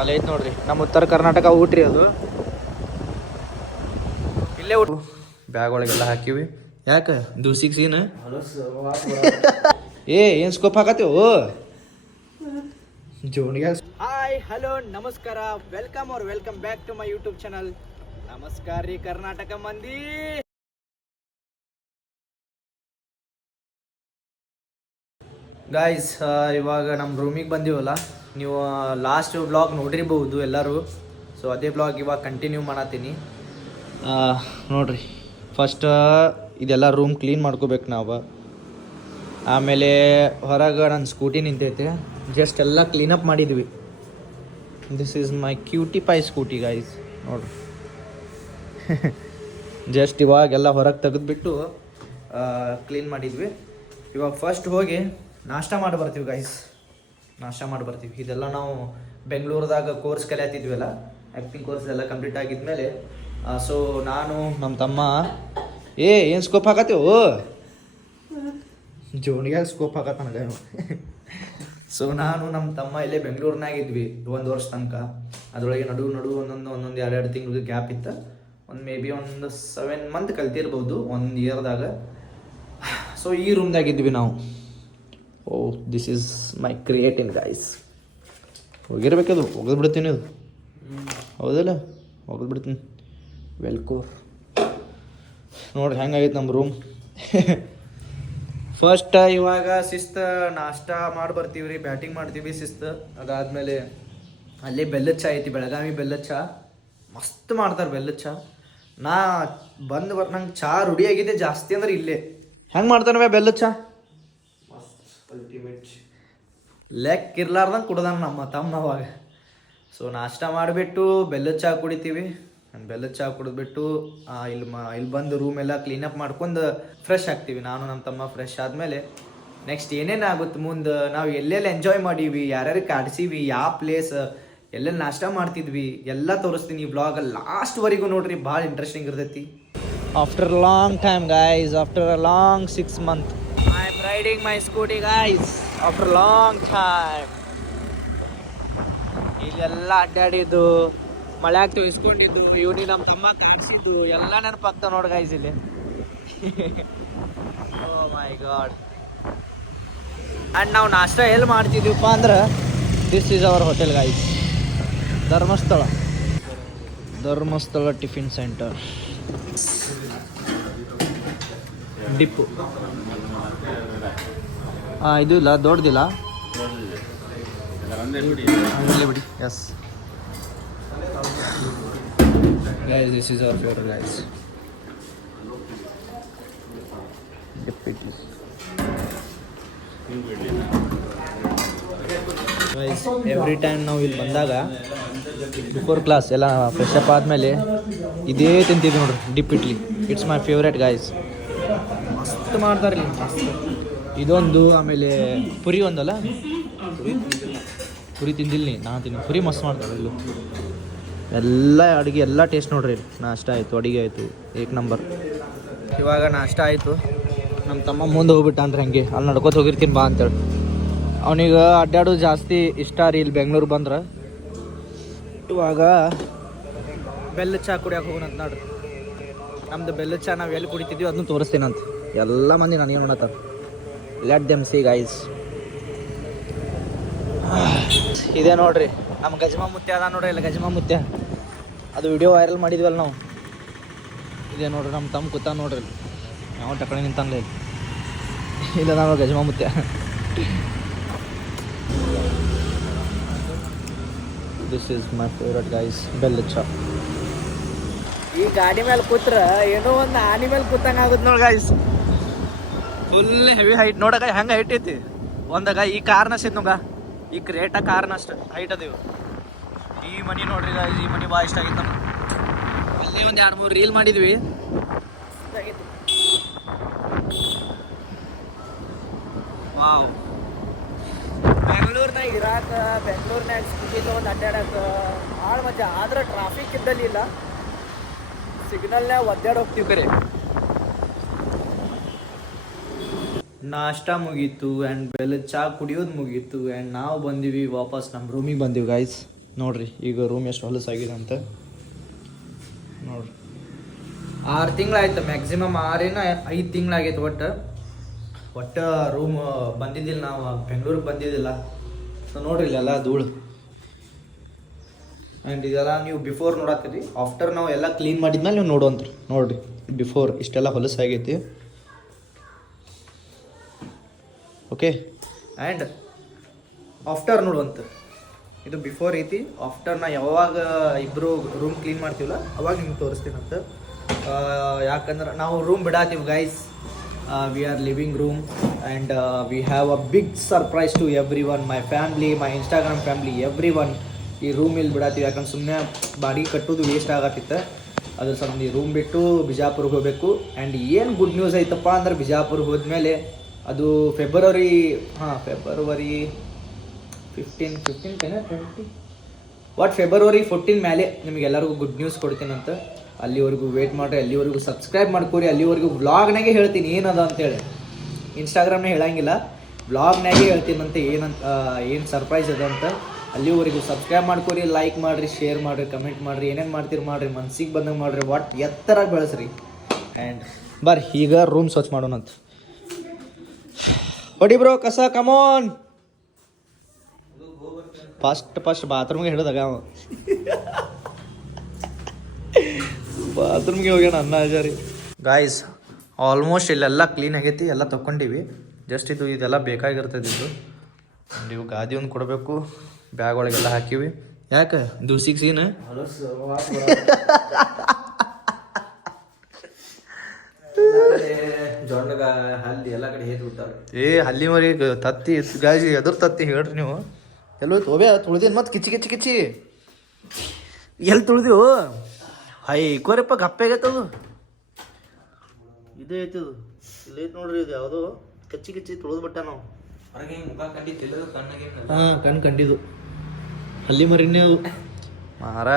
ಅಲ್ಲೇ ಐತೆ ನೋಡ್ರಿ, ನಮ್ಮ ಉತ್ತರ ಕರ್ನಾಟಕ ಊಟ ರೀ ಅದು. ಇಲ್ಲೇ ಊಟ. ಬ್ಯಾಗ್ ಒಳಗೆಲ್ಲ ಹಾಕಿವಿ. ಯಾಕೆ ದೂಸಿಗೆ ಸೀನ್ ಏನ್ ಸ್ಕೋಪ್ ಹಾಕತ್ತೀವು ಜೋಣಿಗೆ. ಹಾಯ್ ಹಲೋ ನಮಸ್ಕಾರ, welcome back to my YouTube channel. ನಮಸ್ಕಾರ ರೀ ಕರ್ನಾಟಕ ಮಂದಿ. ಗಾಯ್ಸ್, ಇವಾಗ ನಮ್ಮ ರೂಮಿಗೆ ಬಂದೀವಲ್ಲ, ನೀವು ಲಾಸ್ಟ್ ವ್ಲಾಗ್ ನೋಡಿರ್ಬೋದು ಎಲ್ಲರೂ. ಸೊ ಅದೇ ವ್ಲಾಗ್ ಇವಾಗ ಕಂಟಿನ್ಯೂ ಮಾಡತ್ತೀನಿ. ನೋಡ್ರಿ, ಫಸ್ಟ್ ಇದೆಲ್ಲ ರೂಮ್ ಕ್ಲೀನ್ ಮಾಡ್ಕೋಬೇಕು ನಾವು. ಆಮೇಲೆ ಹೊರಗೆ ನನ್ನ ಸ್ಕೂಟಿ ನಿಂತೈತೆ, ಜಸ್ಟ್ ಎಲ್ಲ ಕ್ಲೀನಪ್ ಮಾಡಿದ್ವಿ. This is my cutie pie Scooty guys, ನೋಡ್ರಿ. ಜಸ್ಟ್ ಇವಾಗೆಲ್ಲ ಹೊರಗೆ ತೆಗೆದುಬಿಟ್ಟು ಕ್ಲೀನ್ ಮಾಡಿದ್ವಿ. ಇವಾಗ ಫಸ್ಟ್ ಹೋಗಿ ನಾಷ್ಟ ಮಾಡಿ ಬರ್ತೀವಿ ಗಾಯ್ಸ್. ನಾಷ್ಟ ಮಾಡಿ ಬರ್ತೀವಿ. ಇದೆಲ್ಲ ನಾವು ಬೆಂಗಳೂರದಾಗ ಕೋರ್ಸ್ ಕಲಿಯತ್ತಿದ್ವಲ್ಲ, ಆ್ಯಕ್ಟಿಂಗ್ ಕೋರ್ಸ್ ಎಲ್ಲ ಕಂಪ್ಲೀಟ್ ಆಗಿದ್ಮೇಲೆ, ಸೊ ನಾನು ನಮ್ಮ ತಮ್ಮ ಏನು ಸ್ಕೋಪ್ ಹಾಕತ್ತೀವು ಜೋಣಿಗೆ ಸ್ಕೋಪ್ ಹಾಕತ್ತ ನನಗೆ. ಸೊ ನಾನು ನಮ್ಮ ತಮ್ಮ ಇಲ್ಲೇ ಬೆಂಗಳೂರಿನಾಗ ಇದ್ವಿ 1 ವರ್ಷ ತನಕ. ಅದರೊಳಗೆ ನಡು ಒಂದೊಂದು 2 ತಿಂಗಳಿಗೆ ಗ್ಯಾಪ್ ಇತ್ತು. ಮೇ ಬಿ ಒಂದು 7 ಮಂತ್ ಕಲ್ತಿರ್ಬೋದು 1 ಇಯರ್ದಾಗ. ಸೊ ಈ ರೂಮ್ದಾಗ ಇದ್ವಿ ನಾವು. This is my creation guys. ಹೋಗಿರ್ಬೇಕದು, ಬಿಡ್ತೀನಿ ಅದು, ಹೌದಲ್ಲ, ಬಿಡ್ತೀನಿ. ವೆಲ್ಕೋರ್ ನೋಡ್ರಿ ಹೆಂಗಾಗೈತೆ ನಮ್ಮ ರೂಮ್. ಫಸ್ಟ್ ಇವಾಗ ಶಿಸ್ತು ನಾಷ್ಟ ಮಾಡಿ ಬರ್ತೀವಿ ರೀ, ಬ್ಯಾಟಿಂಗ್ ಮಾಡ್ತೀವಿ ಶಿಸ್ತು. ಅದಾದಮೇಲೆ ಅಲ್ಲೇ ಬೆಲ್ಲದ ಚಾ ಐತಿ, ಬೆಳಗಾವಿ ಬೆಲ್ಲದ ಚಾ ಮಸ್ತ್ ಮಾಡ್ತಾರೆ. ಬೆಲ್ಲದ ಚಾ ನಾ ನಂಗೆ ಚಾ ರೂಢಿಯಾಗಿದೆ ಜಾಸ್ತಿ ಅಂದ್ರೆ ಇಲ್ಲೇ. ಹೆಂಗೆ ಮಾಡ್ತಾನೆ ಬೆಲ್ಲದ ಚಾ, ಅಲ್ಟಿಮೇಟ್. ಲೆಕ್ಕ ಇರ್ಲಾರ್ದಂಗೆ ಕುಡ್ದಾನ ನಮ್ಮ ತಮ್ಮ ಅವಾಗ. ಸೊ ನಾಷ್ಟ ಮಾಡಿಬಿಟ್ಟು ಬೆಲ್ಲದ ಚಹಾ ಕುಡಿತೀವಿ. ಬೆಲ್ಲದ ಚಹಾ ಕುಡಿದ್ಬಿಟ್ಟು ಇಲ್ಲಿ ಬಂದು ರೂಮೆಲ್ಲ ಕ್ಲೀನಪ್ ಮಾಡ್ಕೊಂಡು ಫ್ರೆಶ್ ಆಗ್ತೀವಿ. ನಾನು ನಮ್ಮ ತಮ್ಮ ಫ್ರೆಶ್ ಆದಮೇಲೆ ನೆಕ್ಸ್ಟ್ ಏನೇನು ಆಗುತ್ತೆ ಮುಂದೆ, ನಾವು ಎಲ್ಲೆಲ್ಲಿ ಎಂಜಾಯ್ ಮಾಡೀವಿ, ಯಾರ್ಯಾರು ಕಾಡ್ಸೀವಿ, ಯಾವ ಪ್ಲೇಸ್, ಎಲ್ಲೆಲ್ಲಿ ನಾಷ್ಟ ಮಾಡ್ತಿದ್ವಿ ಎಲ್ಲ ತೋರಿಸ್ತೀನಿ ಈ ವ್ಲಾಗ್. ಲಾಸ್ಟ್ವರೆಗೂ ನೋಡ್ರಿ, ಭಾಳ ಇಂಟ್ರೆಸ್ಟಿಂಗ್ ಇರ್ತೈತಿ. After long time guys, after a long 6 months I am riding my scooty guys after long time. ಇಲ್ಲೆಲ್ಲ ಅಡ್ಡಾಡಿದ್ದು, ಮಳ್ಯಾಗ ತೊಯ್ಸ್ಕೊಂಡಿದ್ದು, ಇವನಿ ನಮ್ಮ ತಮ್ಮ ಕಾಣಿಸಿದ್ದು ಎಲ್ಲ ನೆನಪಾಗ್ತಾವ ನೋಡಿ ಗಾಯ್ಸ್ ಇಲ್ಲಿ. ಓ ಮೈ ಗಾಡ್. ಆ್ಯಂಡ್ ನಾವು ನಾಷ್ಟ ಎಲ್ಲಿ ಮಾಡ್ತಿದ್ದೀವಪ್ಪ ಅಂದ್ರೆ, this is our hotel guys, Dharmasthala tiffin centre. ಡಿಪ್ಪು ಇದು ಇಲ್ಲ, ದೊಡ್ಡದಿಲ್ಲ ಬಿಡಿ. Yes guys, this is our favorite guys. Guys, every time ನಾವು ಇಲ್ಲಿ ಬಂದಾಗ ಬಿಫೋರ್ ಕ್ಲಾಸ್ ಎಲ್ಲ ಫ್ರೆಶ್ ಅಪ್ ಆದಮೇಲೆ ಇದೇ ತಿಂತಿದ್ವಿ ನೋಡ್ರಿ, dip idli. It's my favourite guys. ಮಸ್ತ್ ಮಾಡ್ತಾರೆ ಇಲ್ಲಿ, ಮಸ್ತ್. ಇದೊಂದು, ಆಮೇಲೆ ಪುರಿ ಒಂದಲ್ಲ, ಪುರಿ ತಿಂದಿಲ್ಲ ನಾನು ತಿಂದು. ಪುರಿ ಮಸ್ತ್ ಮಾಡ್ತಾರೆ ಇಲ್ಲೂ. ಎಲ್ಲ ಅಡುಗೆ ಎಲ್ಲ ಟೇಸ್ಟ್ ನೋಡ್ರಿ. ನಾಷ್ಟ ಆಯಿತು, ಅಡುಗೆ ಆಯಿತು, 1 ನಂಬರ್. ಇವಾಗ ನಾಷ್ಟ ಆಯಿತು. ನಮ್ಮ ತಮ್ಮ ಮುಂದೆ ಹೋಗ್ಬಿಟ್ಟಾನ್ರಿ, ಹಂಗೆ ಅಲ್ಲಿ ನಡ್ಕೋತ ಹೋಗಿರ್ತೀನಿ ಬಾ ಅಂತೇಳಿ. ಅವನಿಗೆ ಅಡ್ಡಾಡೋದು ಜಾಸ್ತಿ ಇಷ್ಟ ರೀ ಇಲ್ಲಿ ಬೆಂಗ್ಳೂರು ಬಂದ್ರೆ. ಇವಾಗ ಬೆಲ್ಲದ ಚಹಾ ಕುಡಿಯೋಕೆ ಹೋಗೋಣಂತ ನೋಡ್ರಿ. ನಮ್ದು ಬೆಲ್ಲದ ಚಹಾ ನಾವು ಎಲ್ಲಿ ಕುಡಿತಿದ್ವಿ ಅದನ್ನು ತೋರಿಸ್ತೀನಂತ. ಎಲ್ಲ ಮಂದಿ ನನಗೆ ನೋಡತ್ತಾರ. Let them see guys. ಇದೇ ನೋಡ್ರಿ ನಮ್ಮ ಗಜಮ ಮುತ್ಯ ಅದ ನೋಡ್ರಿ, ಇಲ್ಲ ಗಜಮ ಮುತ್ಯ, ಅದು ವಿಡಿಯೋ ವೈರಲ್ ಮಾಡಿದ್ವಲ್ಲ ನಾವು. ಇದೇ ನೋಡ್ರಿ ನಮ್ಮ ತಮ್ಮ ಕೂತ ನೋಡ್ರಿ, ನಾವು ಟಕಳೆ ನಿಂತಾನಲ್ಲ ಇಲ್ಲ ನಾವು ಗಜಮ ಮುತ್ಯ. This is my favourite guys, ಬೆಲ್ಲದ ಚಾ. ಈ ಗಾಡಿ ಮೇಲೆ ಕೂತ್ರ ಏನೋ ಒಂದು ಆನಿ ಮೇಲೆ ಕೂತಂಗೆ ಆಗುತ್ತೆ ನೋಡಿ ಗೈಸ್. ಫುಲ್ ಹೆವಿ ಹೈಟ್ ನೋಡಗ, ಹೆಂಗೆ ಹೈಟ್ ಐತಿ ಒಂದಾಗ. ಈ ಕಾರ್ನ ಸಿದ್ ನೋಗ, ಈ ಕ್ರೇಟ ಕಾರ್ನ ಅಷ್ಟು ಹೈಟ್ ಅದೇವು. ಈ ಮನಿ ನೋಡ್ರಿ ಗೈಸ್, ಈ ಮನಿ ಭಾಳ ಇಷ್ಟ ಆಗಿತ್ತು ನಮ್ಗೆ. ಅಲ್ಲೇ ಒಂದು 2-3 ರೀಲ್ ಮಾಡಿದ್ವಿ. ವಾವ್, ಬೆಂಗಳೂರಿನಾಗ ಇರಾಕ, ಬೆಂಗಳೂರಿನಾಗ ಸ್ಕೂಟಿ ತೊಗೊಂಡು ಅಡ್ಡಾಡಕ್ಕೆ ಭಾಳ ಮಜಾ. ಆದ್ರೆ ಟ್ರಾಫಿಕ್ ಇದ್ದಲ್ಲಿ ಇಲ್ಲ, ಸಿಗ್ನಲ್ನಾಗ ಒದ್ದಾಡಿ ಹೋಗ್ತೀವಿ ಕರೆ. ನಾಷ್ಟ ಮುಗೀತು ಆ್ಯಂಡ್ ಬೆಲ್ಲದ ಚಹಾ ಕುಡಿಯೋದು ಮುಗೀತು ಆ್ಯಂಡ್ ನಾವು ಬಂದೀವಿ ವಾಪಸ್ ನಮ್ಮ ರೂಮಿಗೆ ಬಂದೀವಿ ಗಾಯ್ಸ್. ನೋಡಿರಿ ಈಗ ರೂಮ್ ಎಷ್ಟು ಹೊಲಸಾಗಿದೆ ಅಂತ ನೋಡಿರಿ. 6 ತಿಂಗಳಾಯ್ತು, ಮ್ಯಾಕ್ಸಿಮಮ್ 5 ತಿಂಗಳಾಗೈತೆ. ಒಟ್ಟು ರೂಮ್ ಬಂದಿದ್ದಿಲ್ಲ, ನಾವು ಬೆಂಗಳೂರಿಗೆ ಬಂದಿದ್ದಿಲ್ಲ. ಸೊ ನೋಡ್ರಿ ಇಲ್ಲೆಲ್ಲ ಧೂಳು. ಆ್ಯಂಡ್ ಇದೆಲ್ಲ ನೀವು ಬಿಫೋರ್ ನೋಡತ್ತೀರಿ. ಆಫ್ಟರ್ ನಾವು ಎಲ್ಲ ಕ್ಲೀನ್ ಮಾಡಿದ್ಮೇಲೆ ನೀವು ನೋಡುವಂತ್ರಿ. ನೋಡಿರಿ ಬಿಫೋರ್ ಇಷ್ಟೆಲ್ಲ ಹೊಲಸಾಗೈತಿ. ಓಕೆ, ಆ್ಯಂಡ್ ಆಫ್ಟರ್ ನೋಡುವಂತ. ಇದು ಬಿಫೋರ್ ಐತಿ. ಆಫ್ಟರ್ ನಾ ಯಾವಾಗ ಇಬ್ಬರು ರೂಮ್ ಕ್ಲೀನ್ ಮಾಡ್ತೀವಲ್ಲ ಅವಾಗ ನಿಮ್ಗೆ ತೋರಿಸ್ತೀನಂತ. ಯಾಕಂದ್ರೆ ನಾವು ರೂಮ್ ಬಿಡಾತೀವಿ guys. We are leaving room and we have a big surprise to everyone, my family, my Instagram family, everyone. ಈ ರೂಮ್ ಇಲ್ಲಿ ಬಿಡಾತೀವಿ ಯಾಕಂದ್ರೆ ಸುಮ್ಮನೆ ಬಾಡಿಗೆ ಕಟ್ಟೋದು ವೇಸ್ಟ್ ಆಗತ್ತಿತ್ತು. ಅದ್ರ ಸಂಬಂಧ ಈ ರೂಮ್ ಬಿಟ್ಟು ಬಿಜಾಪುರ್ಗೆ ಹೋಗಬೇಕು. ಆ್ಯಂಡ್ ಏನು ಗುಡ್ ನ್ಯೂಸ್ ಐತಪ್ಪ ಅಂದ್ರೆ ಬಿಜಾಪುರ್ಗೆ ಹೋದ್ಮೇಲೆ ಅದು ಫೆಬ್ರವರಿ 14 ಮೇಲೆ ನಿಮಗೆಲ್ಲರಿಗೂ ಗುಡ್ ನ್ಯೂಸ್ ಕೊಡ್ತೀನಂತ. ಅಲ್ಲಿವರೆಗೂ ವೇಟ್ ಮಾಡಿರಿ, ಅಲ್ಲಿವರೆಗೂ ಸಬ್ಸ್ಕ್ರೈಬ್ ಮಾಡ್ಕೊರಿ. ಅಲ್ಲಿವರೆಗೂ ವ್ಲಾಗ್ನಾಗೆ ಹೇಳ್ತೀನಿ ಏನದ ಅಂತೇಳಿ. ಇನ್ಸ್ಟಾಗ್ರಾಮ್ನಾಗ ಹೇಳಂಗಿಲ್ಲ, ವ್ಲಾಗ್ನಾಗೆ ಹೇಳ್ತೀನಂತೆ ಏನು ಸರ್ಪ್ರೈಸ್ ಅದ ಅಂತ. ಅಲ್ಲಿವರೆಗೂ ಸಬ್ಸ್ಕ್ರೈಬ್ ಮಾಡ್ಕೊರಿ, ಲೈಕ್ ಮಾಡಿರಿ, ಶೇರ್ ಮಾಡಿರಿ, ಕಮೆಂಟ್ ಮಾಡಿರಿ, ಏನೇನು ಮಾಡ್ತೀರಿ ಮಾಡಿರಿ, ಮನ್ಸಿಗೆ ಬಂದಂಗೆ ಮಾಡಿರಿ, ಎತ್ತರಾಗಿ ಬೆಳೆಸ್ರಿ. ಆ್ಯಂಡ್ ಬರ್ರಿ ಈಗ ರೂಮ್ ಸ್ವಚ್ಛ ಮಾಡೋಣಂತ. ಹೊಡಿ ಬ್ರೋ ಕಸ, ಕಮಾನ್. ಫಸ್ಟ್ ಬಾತ್ರೂಮ್ಗೆ ಹಿಡಿದಾಗ ಬಾತ್ರೂಮ್ಗೆ ಹೋಗ್ಯಾನ ಅನ್ನ ಹಜಾರಿ. ಗಾಯ್ಸ್ ಆಲ್ಮೋಸ್ಟ್ ಇಲ್ಲೆಲ್ಲ ಕ್ಲೀನ್ ಆಗೈತಿ, ಎಲ್ಲ ತೊಗೊಂಡಿವಿ. ಜಸ್ಟ್ ಇದೆಲ್ಲ ಬೇಕಾಗಿರ್ತದೆ. ನೀವು ಗಾದಿ ಒಂದು ಕೊಡಬೇಕು, ಬ್ಯಾಗ್ ಒಳಗೆಲ್ಲ ಹಾಕಿವಿ. ಯಾಕೆ ದೂಸಿಗೆ ಸೀನ್ ಹಲ್ಲಿ ಮರಿ ತತ್ತಿ ಗಾಯ್ಸ್ ಎದುರು ತತ್ತಿ ಹೇಳ್ರಿ ನೀವು. ಎಲ್ಲೋ ಹೋಗ್ಯಾ ತುಳ್ದೇನು ಮತ್ತೆ ಕಿಚ್ಚಿ ಎಲ್ಲಿ ತುಳ್ದೆವು? ಕೋರಪ್ಪ ಗಪ್ಪೆ ಆಗೈತದು. ಇದೇ ಐತದು, ಇಲ್ಲೈತೆ ನೋಡ್ರಿ. ಇದು ಯಾವುದೋ ಕಚ್ಚಿ ತುಳಿದ್ಬಿಟ್ಟ ನಾವು. ಹೊರಗೆ ಮುಖ ಕಂಡಿದ್ದಿಲ್ಲ, ಹಾಂ ಕಣ್ಣು ಕಂಡಿದ್ದು ಹಲ್ಲಿ ಮರಿನೇ ಅದು ಮಾರ.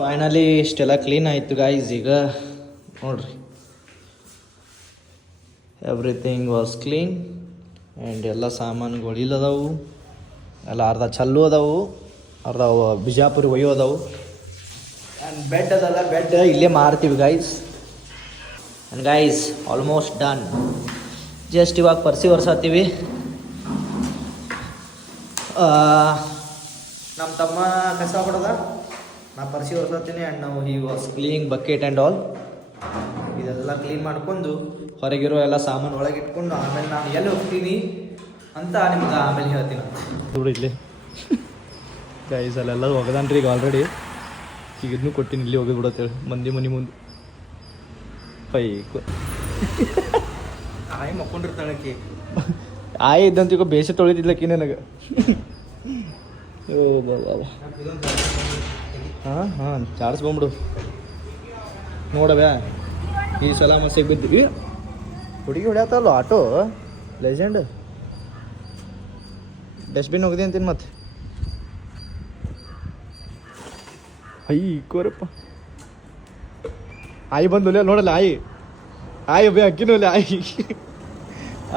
ಫೈನಲಿ ಇಷ್ಟೆಲ್ಲ ಕ್ಲೀನ್ ಆಯಿತು ಗಾಯ್ಸ್. ಈಗ ನೋಡ್ರಿ ಎವ್ರಿಥಿಂಗ್ ವಾಸ್ ಕ್ಲೀನ್. ಆ್ಯಂಡ್ ಎಲ್ಲ ಸಾಮಾನುಗಳು ಇಲ್ಲದಾವು, ಎಲ್ಲ ಅರ್ಧ ಚಲ್ಲು ಅದಾವು, ಅರ್ಧ ಬಿಜಾಪುರ ಒಯ್ಯೋ ಅದಾವು. ಆ್ಯಂಡ್ ಬೆಡ್ ಅದಲ್ಲ, ಬೆಡ್ ಇಲ್ಲೇ ಮಾರ್ತೀವಿ guys. And guys almost done. Just ಇವಾಗ ಪರ್ಸಿ ಒರ್ಸಾತೀವಿ. ನಮ್ಮ ತಮ್ಮ ಕಸ ಹೊಡೆದ, ನಾ ಪರ್ಸಿ ಒರ್ಸಾತೀನಿ. ಆ್ಯಂಡ್ ನಾವು he was cleaning bucket and all. ಇದೆಲ್ಲ ಕ್ಲೀನ್ ಮಾಡ್ಕೊಂಡು ಹೊರಗಿರೋ ಎಲ್ಲ ಸಾಮಾನು ಒಳಗೆ ಇಟ್ಕೊಂಡು ಆಮೇಲೆ ನಾನು ಎಲ್ಲಿ ಹೋಗ್ತೀನಿ ಅಂತ ನಿಮ್ಗೆ ಆಮೇಲೆ ಹೇಳ್ತೀನಿ. ನೋಡಿ ಇಲ್ಲಿ ಗೈಸ್ ಅಲ್ಲೆಲ್ಲ ಒಗದಾನ್ರಿ ಈಗ ಆಲ್ರೆಡಿ. ಈಗ ಇದನ್ನು ಕೊಟ್ಟಿನಿ, ಇಲ್ಲಿ ಹೋಗಿ ಬಿಡತ್ತೇಳಿ ಮಂದಿ ಮನೆ ಮುಂದೆ. ಆಯ್ ಮಕ್ಕೊಂಡಿರ್ತಾಳಕಿ. ಆಯ್ ಇದ್ದಂತ ಬೇಸೆ ತೊಳಿತಿದ್ಲಕ್ಕಿ ನನಗೆ. ಓ ಬಾಬಾ ಹಾಂ ಚಾರ್ಜ್ ಬಂದ್ಬಿಡು ನೋಡವ್ಯಾ. ಈ ಸಲ ಮಸ್ಸಿಗೆ ಬಿದ್ದಿವಿ. ಹುಡುಗಿ ಹೊಡ್ಯಾತಲ್ಲ ಆಟೋ ಲೆಜೆಂಡ್. ಡಸ್ಟ್ಬಿನ್ ಹೋಗಿದೆ ಅಂತೀನಿ ಮತ್ತೆ. ಕೋರಪ್ಪ ಆಯಿ ಬಂದು ನೋಡಲ್ಲ. ಆಯಿ ಬೇ ಅಕ್ಕಿನೂ ಇಲ್ಲ.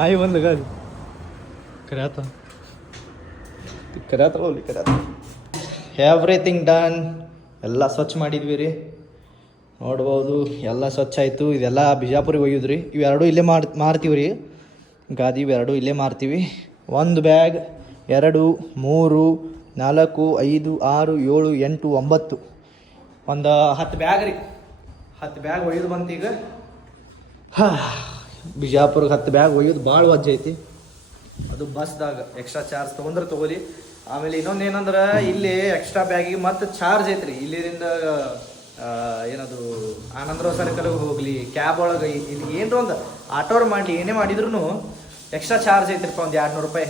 ಆಯಿ ಬಂದು ಗಾಡಿ ಕರ್ಯಾತ ಎವ್ರಿಥಿಂಗ್ ಡನ್. ಎಲ್ಲ ಸ್ವಚ್ಛ ಮಾಡಿದ್ವಿ ರೀ, ನೋಡ್ಬೋದು. ಎಲ್ಲ ಸ್ವಚ್ಛ ಆಯಿತು. ಇದೆಲ್ಲ ಬಿಜಾಪುರಿಗೆ ಒಯ್ಯುದ್ರಿ. ಇವೆರಡೂ ಇಲ್ಲೇ ಮಾರ್ತೀವಿ ರೀ, ಗಾದಿ ಇವೆರಡೂ ಇಲ್ಲೇ ಮಾರ್ತೀವಿ. 1 ಬ್ಯಾಗ್ 2 3 4 5 6 7 8 9 ಒಂದು 10 ಬ್ಯಾಗ್ ರೀ. 10 ಬ್ಯಾಗ್ ಒಯ್ಯೋದು ಬಂತು ಈಗ. ಬಿಜಾಪುರ್ಗೆ 10 ಬ್ಯಾಗ್ ಒಯ್ಯೋದು ಭಾಳ ವಜ್ಜೆ ಐತಿ. ಅದು ಬಸ್ದಾಗ ಎಕ್ಸ್ಟ್ರಾ ಚಾರ್ಜ್ ತೊಗೊಂಡ್ರೆ ತೊಗೊಲಿ. ಆಮೇಲೆ ಇನ್ನೊಂದು ಏನಂದ್ರೆ ಇಲ್ಲಿ ಎಕ್ಸ್ಟ್ರಾ ಬ್ಯಾಗಿಗೆ ಮತ್ತು ಚಾರ್ಜ್ ಐತ್ರಿ. ಇಲ್ಲಿಂದ ಏನದು ಆನಂದರಾವ್ ಸರ್ಕಲ್ಗೆ ಹೋಗಲಿ, ಕ್ಯಾಬ್ ಒಳಗೆ ಇದು ಏನರ ಒಂದು ಆಟೋರ್ ಮಾಡಲಿ, ಏನೇ ಮಾಡಿದ್ರು ಎಕ್ಸ್ಟ್ರಾ ಚಾರ್ಜ್ ಐತ್ರಿಪ್ಪ, ಒಂದು 200 ರೂಪಾಯಿ.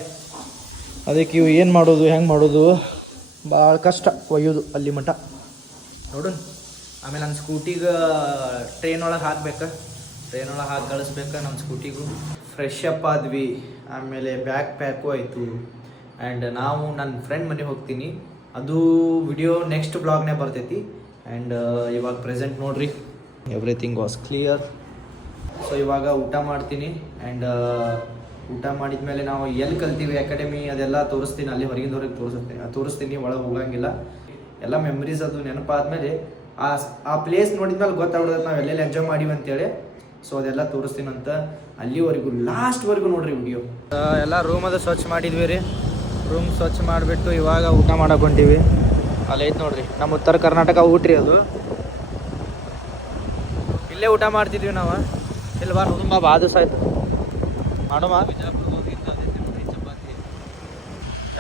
ಅದಕ್ಕೆ ಇವು ಏನು ಮಾಡೋದು, ಹೆಂಗೆ ಮಾಡೋದು, ಭಾಳ ಕಷ್ಟ ಒಯ್ಯೋದು ಅಲ್ಲಿ ಮಟ್ಟ ನೋಡೋಣ. ಆಮೇಲೆ ನನ್ನ ಸ್ಕೂಟಿಗೆ ಟ್ರೈನ್ ಒಳಗೆ ಹಾಕ್ಬೇಕು, ಹಾಕಿ ಕಳಿಸ್ಬೇಕು ನಮ್ಮ ಸ್ಕೂಟಿಗೂ. ಫ್ರೆಶ್ ಅಪ್ ಆದ್ವಿ, ಆಮೇಲೆ ಬ್ಯಾಗ್ ಪ್ಯಾಕು ಆಯಿತು. ಆ್ಯಂಡ್ ನಾವು ನನ್ನ ಫ್ರೆಂಡ್ ಮನೆಗೆ ಹೋಗ್ತೀನಿ. ಅದು ವಿಡಿಯೋ ನೆಕ್ಸ್ಟ್ ಬ್ಲಾಗ್ನೇ ಬರ್ತೈತಿ. ಆ್ಯಂಡ್ ಇವಾಗ ಪ್ರೆಸೆಂಟ್ ನೋಡ್ರಿ ಎವ್ರಿಥಿಂಗ್ ವಾಸ್ ಕ್ಲಿಯರ್. ಸೊ ಇವಾಗ ಊಟ ಮಾಡ್ತೀನಿ. ಆ್ಯಂಡ್ ಊಟ ಮಾಡಿದ್ಮೇಲೆ ನಾವು ಎಲ್ಲಿ ಕಲ್ತೀವಿ ಅಕಾಡೆಮಿ ಅದೆಲ್ಲ ತೋರಿಸ್ತೀನಿ, ಅಲ್ಲಿ ಹೊರಗಿಂದ ಹೊರಗೆ ತೋರಿಸ್ತೀನಿ, ಒಳಗೆ ಹೋಗಂಗಿಲ್ಲ. ಎಲ್ಲ ಮೆಮ್ರೀಸ್ ಅದು ನೆನಪಾದ್ಮೇಲೆ ಆ ಪ್ಲೇಸ್ ನೋಡಿದ್ಮೇಲೆ ಗೊತ್ತಾಗ್ಬಿಡುತ್ತೆ ನಾವು ಎಲ್ಲೆಲ್ಲಿ ಎಂಜಾಯ್ ಮಾಡೀವಿ ಅಂತೇಳಿ. ಸೊ ಅದೆಲ್ಲ ತೋರಿಸ್ತೀನಂತ. ಅಲ್ಲಿವರೆಗೂ ಲಾಸ್ಟ್ವರೆಗೂ ನೋಡ್ರಿ ವಿಡಿಯೋ. ಎಲ್ಲ ರೂಮ್ ಅದು ಸ್ವಚ್ಛ ಮಾಡಿದ್ವಿ ರೀ. ರೂಮ್ ಸ್ವಚ್ಛ ಮಾಡಿಬಿಟ್ಟು ಇವಾಗ ಊಟ ಮಾಡಕ್ಕೆ ಹೊಂಟೀವಿ. ಅಲ್ಲೈತೆ ನೋಡ್ರಿ ನಮ್ಮ ಉತ್ತರ ಕರ್ನಾಟಕ ಊಟ ರೀ ಅದು. ಇಲ್ಲೇ ಊಟ ಮಾಡ್ತಿದ್ವಿ ನಾವು. ಇಲ್ವಾ ತುಂಬ ಭಾಳ ದಿವಸ ಆಯ್ತು ಮಾಡೋಮ.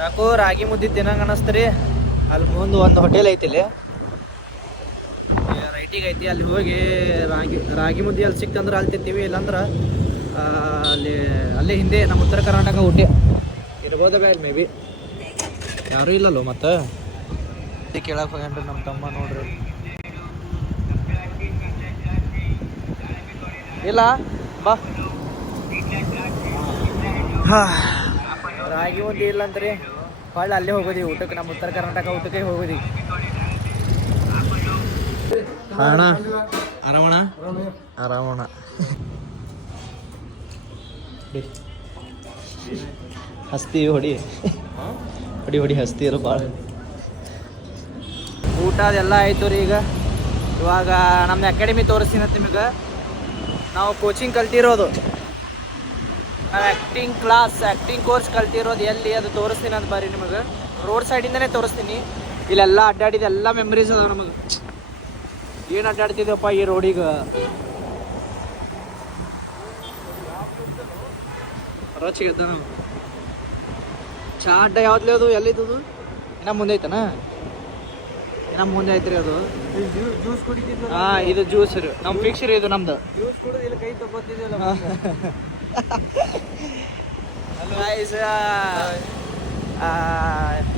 ಯಾಕೋ ರಾಗಿ ಮುದ್ದೆ ತಿನ್ನಂಗೆ ಅನ್ನಿಸ್ತೀರಿ. ಅಲ್ಲಿ ಮುಂದೆ ಒಂದು ಹೋಟೆಲ್ ಐತಿ, ಇಲ್ಲಿ ರೈಟಿಗೆ ಐತಿ. ಅಲ್ಲಿ ಹೋಗಿ ರಾಗಿ ಮುದ್ದೆ ಅಲ್ಲಿ ಸಿಕ್ತಂದ್ರೆ ಅಲ್ಲಿ ತಿಂತೀವಿ, ಇಲ್ಲಾಂದ್ರೆ ಅಲ್ಲೇ ಹಿಂದೆ ನಮ್ಮ ಉತ್ತರ ಕರ್ನಾಟಕ ಊಟ ಇರ್ಬೋದ ಬೇಡ ಮೇ ಬಿ. ಯಾರೂ ಇಲ್ಲಲ್ಲೋ ಮತ್ತೆ ಕೇಳಕ್ಕೆ ಹೋಗ್ಯಾನ್ರಿ ನಮ್ಮ ತಮ್ಮ. ನೋಡ್ರಿ ಇಲ್ಲ ಬಾ. ರಾಗಿ ಮುದ್ದೆ ಇಲ್ಲ ಅಂತ್ರಿ ಹೊಳ್ಳಿ ಅಲ್ಲೇ ಹೋಗೋದಿ ಊಟಕ್ಕೆ, ನಮ್ಮ ಉತ್ತರ ಕರ್ನಾಟಕ ಊಟಕ್ಕೆ ಹೋಗೋದಿ. ಅಣ್ಣ ಆರಾಮಣ್ಣ? ಆರಾಮಣ್ಣ. ಹಸ್ತೀವಿ ಹೊಡಿ ಹೊಡಿ ಹೊಡಿ ಹಸ್ತೀರು ಭಾಳ. ಊಟ ಅದೆಲ್ಲ ಆಯಿತು ರೀ. ಇವಾಗ ನಮ್ದು ಅಕಾಡೆಮಿ ತೋರಿಸ್ತೀನಿ ನಿಮಗೆ. ನಾವು ಕೋಚಿಂಗ್ ಕಲ್ತಿರೋದು, ನಾವು ಆ್ಯಕ್ಟಿಂಗ್ ಕೋರ್ಸ್ ಕಲ್ತಿರೋದು ಎಲ್ಲಿ ಅದು ತೋರಿಸ್ತೀನಿ ಅಂತ ಬರ್ರಿ ನಿಮಗೆ. ರೋಡ್ ಸೈಡಿಂದನೇ ತೋರಿಸ್ತೀನಿ. ಇಲ್ಲೆಲ್ಲ ಅಡ್ಡಾಡಿದ ಎಲ್ಲ ಮೆಮ್ರೀಸ್ ಅದಾವೆ ನಮಗೆ. ಏನು ಅಡ್ಡಾಡ್ತಿದ್ದೀವಪ್ಪ ಈ ರೋಡಿಗೆ. ರೊಚ್ಚಿಗಿರ್ತ ನಾವು ಚಾ ಅಡ್ಡ ಯಾವ್ದು ಅದು ಎಲ್ಲಿದ್ದದು? ಇನ್ನ ಮುಂದೆ ಐತನ? ಇನ್ನ ಮುಂದೆ ಐತ್ರಿ ಅದು. ಜ್ಯೂಸ್ ಕುಡಿತಿದ್ವಿ. ಹಾಂ ಇದು ಜ್ಯೂಸ್ ರೀ ನಮ್ಮ ಫಿಕ್ಸ್ ರೀ ಇದು ನಮ್ದು. ಜ್ಯೂಸ್ ಕುಡಿದು ಇಲ್ಲಿ ಕೈ ತಗೋತಿದ್ವಲ್ಲ.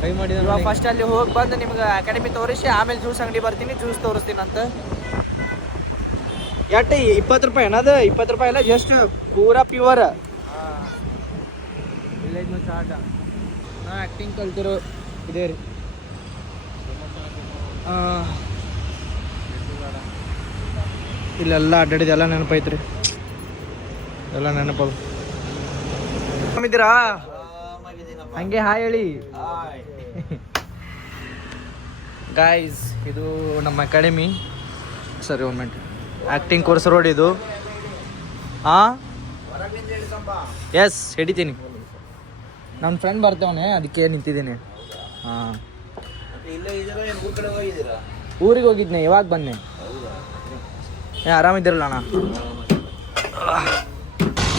ಕೈ ಮಾಡಿದ ಫಸ್ಟ್ ಅಲ್ಲಿ ಹೋಗಿ ಬಂದು ನಿಮ್ಗೆ ಅಕಾಡೆಮಿ ತೋರಿಸಿ ಆಮೇಲೆ ಜ್ಯೂಸ್ ಅಂಗಡಿ ಬರ್ತೀನಿ, ಜ್ಯೂಸ್ ತೋರಿಸ್ತೀನಿ ಅಂತ. ಎಷ್ಟು 20 ರೂಪಾಯಿ ಏನದು? 20 ರೂಪಾಯಿ ಎಲ್ಲ ಜಸ್ಟ್ ಪೂರಾ ಪ್ಯೂರ್. ಇಲ್ಲ ಚಾಟ ನಾ ಆ್ಯಕ್ಟಿಂಗ್ ಕಲ್ತಿರೋ ಇದೇ ರೀ. ಇಲ್ಲೆಲ್ಲ ಅಡ್ಡಾಡಿದ ಎಲ್ಲ ನೆನಪೈತ್ರಿ, ಎಲ್ಲ ನೆನಪದು. ಇದ್ದೀರಾ ಹಂಗೆ ಹಾಯ್ ಹೇಳಿ ಗಾಯ್ಸ್. ಇದು ನಮ್ಮ ಅಕಾಡೆಮಿ. ಸರಿ ಒಂದು ಮಿನಿಟ್. ಆ್ಯಕ್ಟಿಂಗ್ ಕೋರ್ಸ್ ರೋಡ್ ಇದು. ಹಾಂ ಎಸ್ ಹಿಡಿತೀನಿ. ನನ್ನ ಫ್ರೆಂಡ್ ಬರ್ತವನೆ ಅದಕ್ಕೆ ನಿಂತಿದ್ದೀನಿ. ಹಾಂ ಊರಿಗೆ ಹೋಗಿದ್ನೆ, ಇವಾಗ ಬನ್ನಿ. ಆರಾಮಿದ್ದೀರಲ್ಲ ಅಣ್ಣ?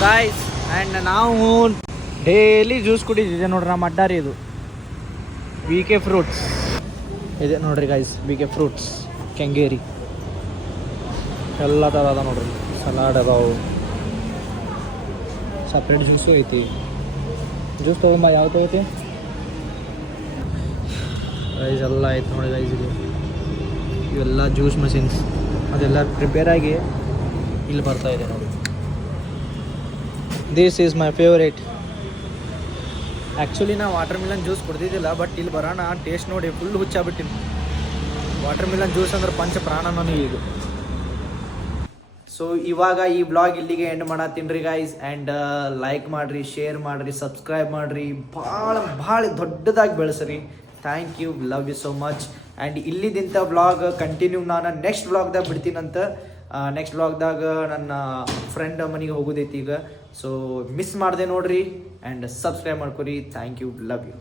ಗಾಯ್ಸ್ ಆ್ಯಂಡ್ ನಾವು ಡೈಲಿ ಜ್ಯೂಸ್ ಕುಡಿದಿದೆ ನೋಡ್ರಿ. ನಮ್ಮ ಅಡ್ಡಾರಿ ಇದು BK ಫ್ರೂಟ್ಸ್ ಇದೆ ನೋಡ್ರಿ ಗಾಯ್ಸ್. BK ಫ್ರೂಟ್ಸ್ ಕೆಂಗೇರಿ ಎಲ್ಲ ಥರ ಅದ ನೋಡ್ರಿ. ಸಲಾಡ್ ಅದಾವು, ಸಪ್ರೇಟ್ ಜ್ಯೂಸು ಐತಿ. ಜ್ಯೂಸ್ ತೊಗೊಂಬ, ಯಾವ ತೊಗೋತಿ ಗೈಸ್? ಎಲ್ಲ ಐತೆ ನೋಡಿ ಗೈಸ್. ಇವೆಲ್ಲ ಜ್ಯೂಸ್ ಮಷಿನ್ಸ್ ಅದೆಲ್ಲ ಪ್ರಿಪೇರ್ ಆಗಿ ಇಲ್ಲಿ ಬರ್ತಾ ಇದೆ ನೋಡಿ. This is my favourite. Actually ನಾ ವಾಟರ್ ಮಿಲನ್ ಜ್ಯೂಸ್ ಕುಡ್ದಿದ್ದಿಲ್ಲ, ಬಟ್ ಇಲ್ಲಿ ಬರೋಣ ಟೇಸ್ಟ್ ನೋಡಿ ಫುಲ್ ಹುಚ್ಚಾಗ್ಬಿಟ್ಟಿನಿ. ವಾಟರ್ ಮಿಲನ್ ಜ್ಯೂಸ್ ಅಂದ್ರೆ ಪಂಚ ಪ್ರಾಣ ನನಗೆ ಈಗ. ಸೊ ಇವಾಗ ಈ ಬ್ಲಾಗ್ ಇಲ್ಲಿಗೆ ಎಂಡ್ ಮಾಡತ್ತೀನಿ ರೀ ಗೈಸ್. ಆ್ಯಂಡ್ ಲೈಕ್ ಮಾಡಿರಿ, ಶೇರ್ ಮಾಡಿರಿ, ಸಬ್ಸ್ಕ್ರೈಬ್ ಮಾಡಿರಿ, ಭಾಳ ದೊಡ್ಡದಾಗಿ ಬೆಳೆಸ್ರಿ. Thank you, love you so much. And ಇಲ್ಲಿದ್ದಂಥ ಬ್ಲಾಗ್ ಕಂಟಿನ್ಯೂ ನಾನು ನೆಕ್ಸ್ಟ್ ಬ್ಲಾಗ್ದಾಗ ಬಿಡ್ತೀನಂತ. ನೆಕ್ಸ್ಟ್ ಬ್ಲಾಗ್ದಾಗ ನನ್ನ ಫ್ರೆಂಡ್ ಮನೆಗೆ ಹೋಗೋದೈತಿ ಈಗ. ಸೊ ಮಿಸ್ ಮಾಡಿದೆ ನೋಡ್ರಿ ಆ್ಯಂಡ್ ಸಬ್ಸ್ಕ್ರೈಬ್ ಮಾಡ್ಕೊರಿ. Thank you, love you.